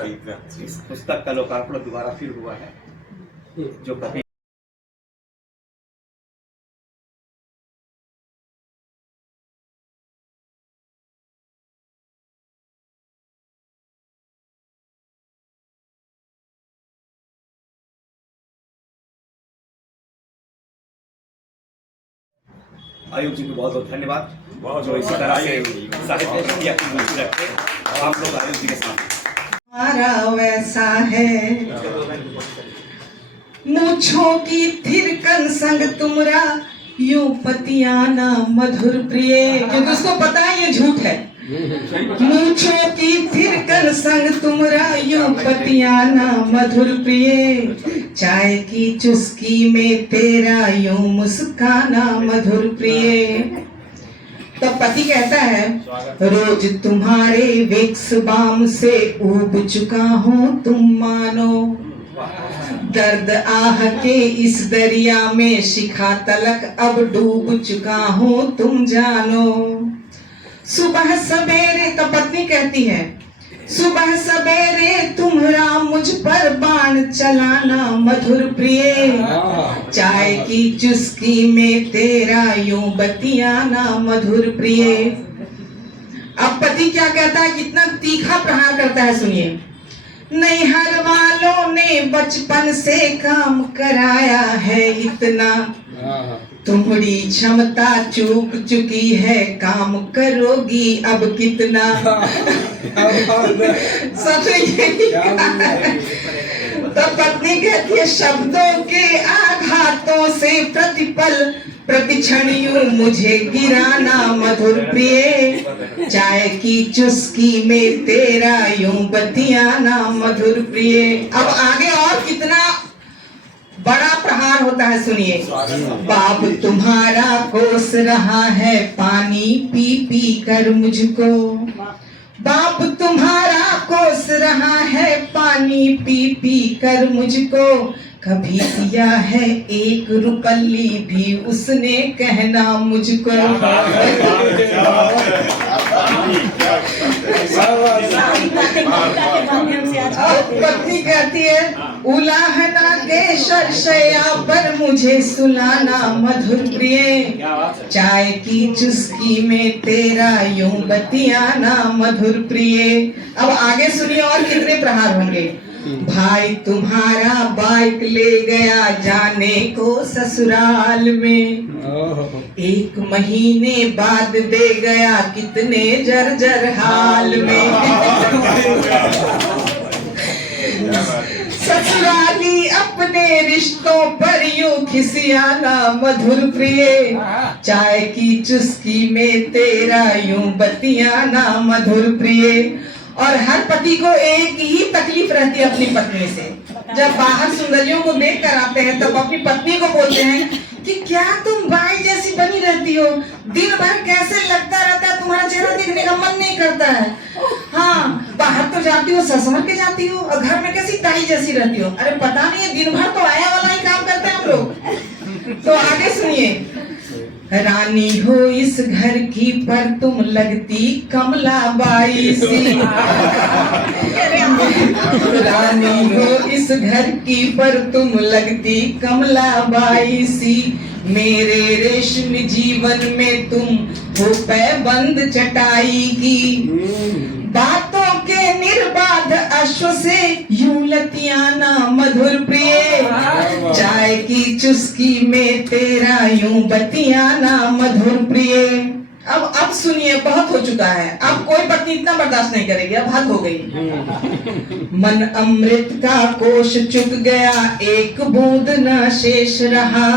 इस पुस्तक का लोकार्पण दोबारा फिर हुआ है, जो कभी आयुब जी को बहुत बहुत धन्यवाद, जो इसी तरह से साहित्य की रुचि रखते हैं। आप लोग आयुब जी के साथ हमारा वैसा है, मूछों की थिरकन संग तुमरा यूं पतियाना मधुर प्रिय। क्योंकि उसको पता है ये झूठ है। मूछों की थिरकन संग तुमरा यूं पतियाना मधुर प्रिय, चाय की चुस्की में तेरा यूं मुस्काना मधुर प्रिय। तब पति कहता है, रोज तुम्हारे वेक्स बाम से ऊब चुका हूँ तुम मानो, दर्द आह के इस दरिया में शिखा तलक अब डूब चुका हूँ तुम जानो। सुबह सवेरे, तब पत्नी कहती है, सुबह सवेरे तुम्हारा मुझ पर बाण चलाना मधुर प्रिय, चाय की चुस्की में तेरा यूं बतियाना मधुर प्रिय। अब पति क्या कहता है, कितना तीखा प्रहार करता है, सुनिए। नैहर वालों ने बचपन से काम कराया है इतना, तुम्हारी क्षमता चूक चुकी है, काम करोगी अब कितना। सच तो पत्नी कहती है, शब्दों के आघातों से प्रतिपल प्रतिक्षण यूं मुझे गिराना मधुर प्रिय, चाय की चुस्की में तेरा यूं बतियाना मधुर प्रिय। अब आगे और कितना बड़ा प्रहार होता है, सुनिए। बाप तुम्हारा कोस रहा है पानी पी पी कर मुझको, बाप तुम्हारा कोस रहा है पानी पी पी कर मुझको, कभी दिया है एक रुपल्ली भी उसने कहना मुझको। पत्नी कहती है, उलाहना के शर्शया पर मुझे सुलाना मधुर प्रिय, चाय की चुस्की में तेरा यूं बतियाना मधुर प्रिय। अब आगे सुनिए और कितने प्रहार होंगे। भाई तुम्हारा बाइक ले गया जाने को ससुराल में, एक महीने बाद दे गया कितने जर्जर हाल में। ससुराली अपने रिश्तों पर यूं खिसियाना मधुर प्रिय, चाय की चुस्की में तेरा यूं बतियाना मधुर प्रिय। और हर पति को एक ही तकलीफ रहती है अपनी पत्नी से। जब बाहर सुंदरियों को देख कर आते हैं तब अपनी पत्नी को बोलते हैं कि क्या तुम बाई जैसी बनी रहती हो, दिन भर कैसे लगता रहता है, तुम्हारा चेहरा देखने का मन नहीं करता है। हाँ, बाहर तो जाती हो ससुर के जाती हो और घर में कैसी ताई जैसी रहती हो। अरे पता नहीं है, दिन भर तो आया वाला ही काम करते हैं हम लोग। तो आगे सुनिए। रानी हो इस घर की पर तुम लगती कमला बाई सी, रानी हो इस घर की पर तुम लगती कमला बाई सी, मेरे रेशम जीवन में तुम हो पैबंद चटाई की, बातों के निर्बाध अश्व से यूं लतियाना मधुर प्रिय, चाय की चुस्की में तेरा यूं बतियाना मधुर प्रिय। अब सुनिए, बहुत हो चुका है, अब कोई पत्नी इतना बर्दाश्त नहीं करेगी, अब हद हो गई। मन अमृत का कोश चुक गया, एक बूंद न शेष रहा,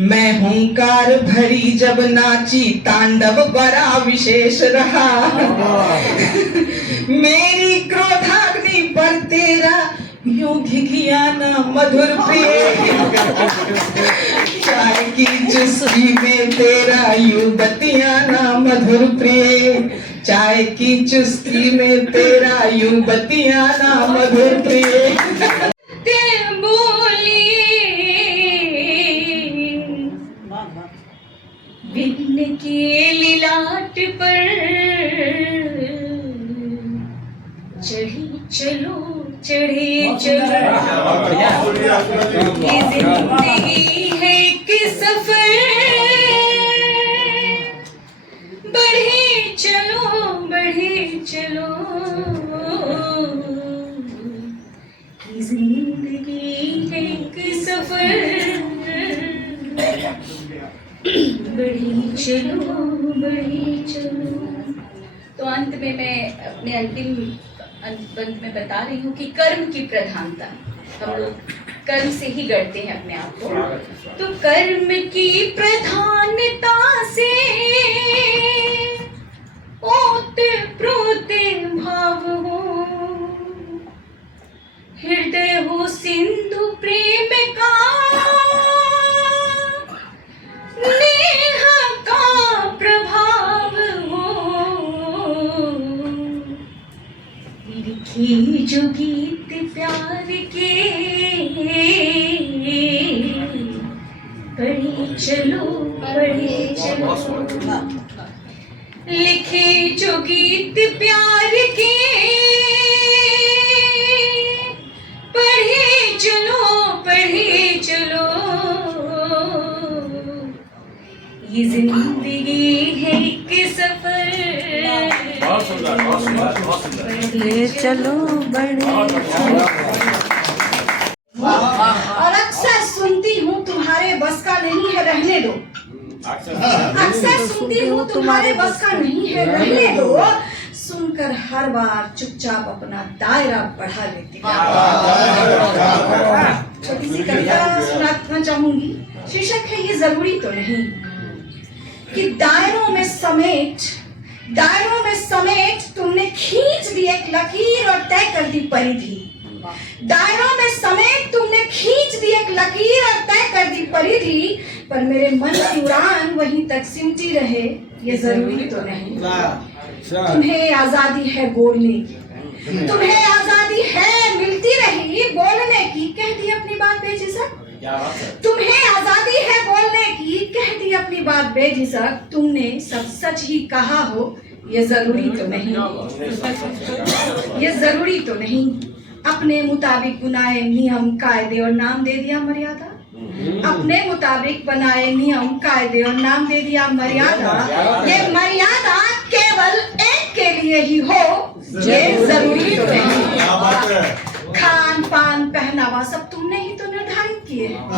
मैं हुंकार भरी जब नाची तांडव बड़ा विशेष रहा, मेरी क्रोधाग्नि पर तेरा यूं घिघियाना मधुर प्रिय, चाय की चुस्की में तेरा यूं बतियाना मधुर प्रिय, चाय की चुस्की में तेरा यूं बतियाना मधुर प्रिय। विघ्न के लिलाट पर चढ़ी चलो चढ़े चलो, ये जिंदगी है कि सफर, बढ़े चलो ये जिंदगी है कि सफर, बढ़े चलो। तो अंत में मैं अपने अंतिम अंत में बता रही हूँ कि कर्म की प्रधानता, हम लोग कर्म से ही गढ़ते हैं अपने आप को, तो कर्म की प्रधानता से ओते प्रोते भाव हो, हृदय हो सिंधु प्रेम का, नेह का प्रभाव हो, लिखे जो गीत प्यार के, पढ़े चलो लिखे जो गीत प्यार के, पढ़े चलो ये जिंदगी है एक सफर, ले चलो बड़े। और अक्सर सुनती हूँ तुम्हारे बस का नहीं है, रहने दो। अक्सर सुनती हूँ तुम्हारे बस का नहीं है, रहने दो। सुनकर हर बार चुपचाप अपना दायरा बढ़ा लेती हूँ। छोटी सी कविता सुनाना चाहूंगी, शीर्षक है ये जरूरी तो नहीं, कि दायरों में समेट तुमने खींच दी एक लकीर और तय कर दी परिधि। दायरों में समेट तुमने खींच दी एक लकीर और तय कर दी परिधि, पर मेरे मन की उड़ान वहीं तक सिमटी रहे, ये जरूरी तो नहीं। तुम्हें आजादी है बोलने की, तुम्हें आजादी है मिलती रही बोलने की, कह दी अपनी बात बेझिझक। तुम्हें आजादी है बोलने की, कह दी अपनी बात बेझिझक। तुमने सब सच ही कहा हो, ये जरूरी तो नहीं, ये जरूरी तो नहीं। अपने मुताबिक बनाए नियम कायदे और नाम दे दिया मर्यादा, अपने मुताबिक बनाए नियम कायदे और नाम दे दिया मर्यादा। ये मर्यादा केवल एक के लिए ही हो, ये जरूरी तो नहीं। खान पान पहनावा सब तुमने ही तो निर्धारित किए हैं,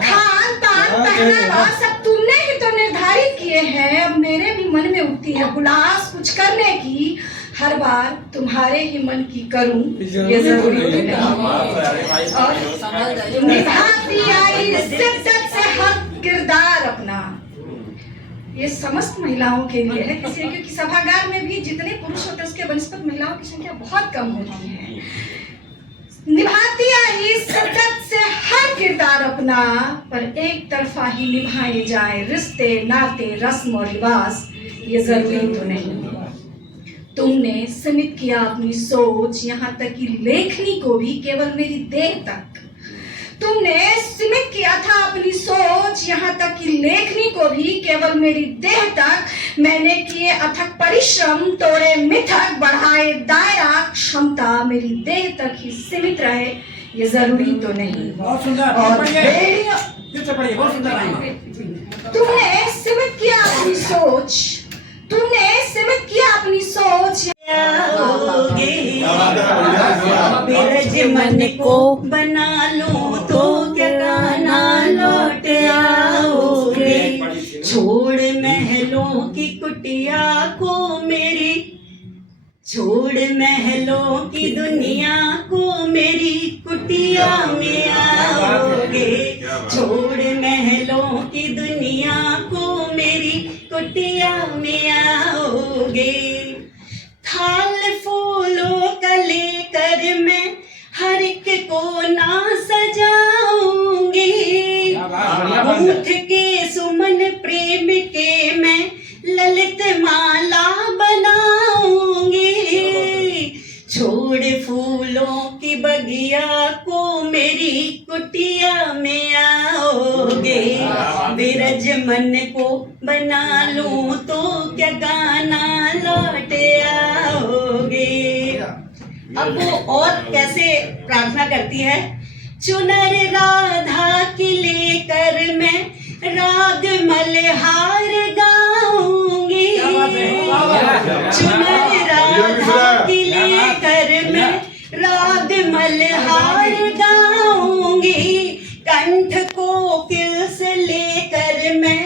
खान पान पहनावा सब तुमने ही तो निर्धारित किए हैं। अब मेरे भी मन में उठती है हुलास कुछ करने की, हर बार तुम्हारे ही मन की करूं, ये जरूरी तो नहीं। और निभाती आई शिद्दत से हर किरदार अपना, ये समस्त महिलाओं के लिए है, इसलिए क्योंकि सभागार में भी जितने पुरुष होते हैं उसके बनस्पत महिलाओं की संख्या बहुत कम होती है। निभाती आई शिद्दत से हर किरदार अपना, पर एक तरफा ही निभाए जाए रिश्ते नाते रस्म और रिवाज, ये जरूरी तो नहीं। तुमने सीमित किया अपनी सोच यहाँ तक कि लेखनी को भी केवल मेरी देह तक। तुमने सीमित किया था अपनी सोच यहाँ तक कि लेखनी को भी केवल मेरी देह तक। मैंने किए अथक परिश्रम, तोड़े मिथक, बढ़ाए दायरा, क्षमता मेरी देह तक ही सीमित रहे, ये जरूरी तो नहीं। और तुमने सीमित किया अपनी सोच, तुमने सीमित किया अपनी सोच। बिरज मन को बना लो तो क्या गाना लौट आओगे। छोड़ महलों की कुटिया को मेरी, छोड़ महलों की दुनिया को मेरी कुटिया में आओगे। छोड़ महलों की दुनिया को मेरी कुटिया में आओगे। थाल फूलों का लेकर मैं हर एक कोना सजाऊंगी। ऊठ के सुमन प्रेम के मैं ललित माला बनाऊंगी। छोड़ फूलों की बगिया को मेरी कुटिया में आओगे। बिरज मन को बना लूं तो क्या गाना लौट आओगे। अब वो और कैसे प्रार्थना करती है, चुनर राधा की लेकर मैं राग मल्हार गाऊंगी, चुनर राधा की लेकर मैं राग मल्हार गाऊंगी, कंठ कोकिल से लेकर मैं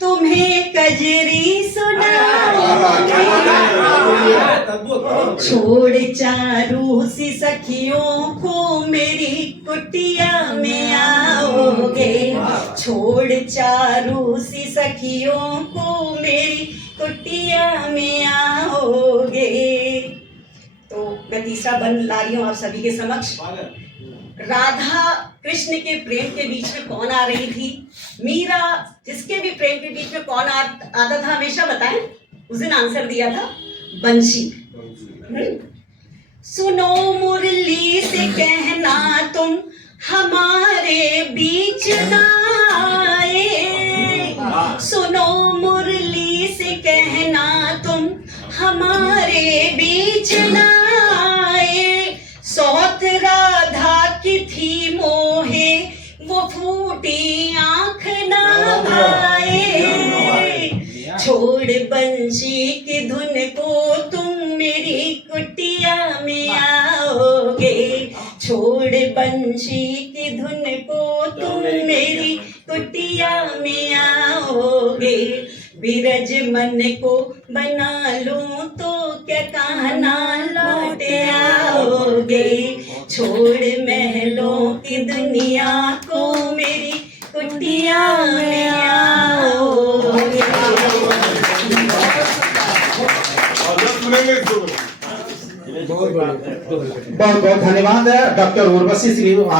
तुम्हें कजरी सुनाऊंगी, छोड़ चारू सी सखियों को मेरी कुटिया में आओगे, छोड़ चारू सी सखियों को मेरी कुटिया में आओगे। तो मैं तीसरा बंद ला रही हूँ आप सभी के समक्ष। राधा कृष्ण के प्रेम के बीच में कौन आ रही थी, मीरा जिसके भी प्रेम के बीच में कौन आता था हमेशा, बताएं। उस दिन आंसर दिया था बंशी। सुनो मुरली से कहना तुम हमारे बीच ना आए, सुनो मुरली से कहना तुम हमारे बीच ना आए, सौत राधा की थी मोहे वो फूटी आंख ना भाए, छोड़ बंशी की धुन को तुम मेरी कुटिया में आओगे, छोड़ बंशी की धुन को तुम मेरी कुटिया में आओगे, बिरज मन को बना लूं तो क्या कहना लौट आओगे, छोड़ महलों की दुनिया को मेरी कुटिया में आओगे। बहुत बहुत धन्यवाद डॉक्टर उर्वशी श्रीवास्तव।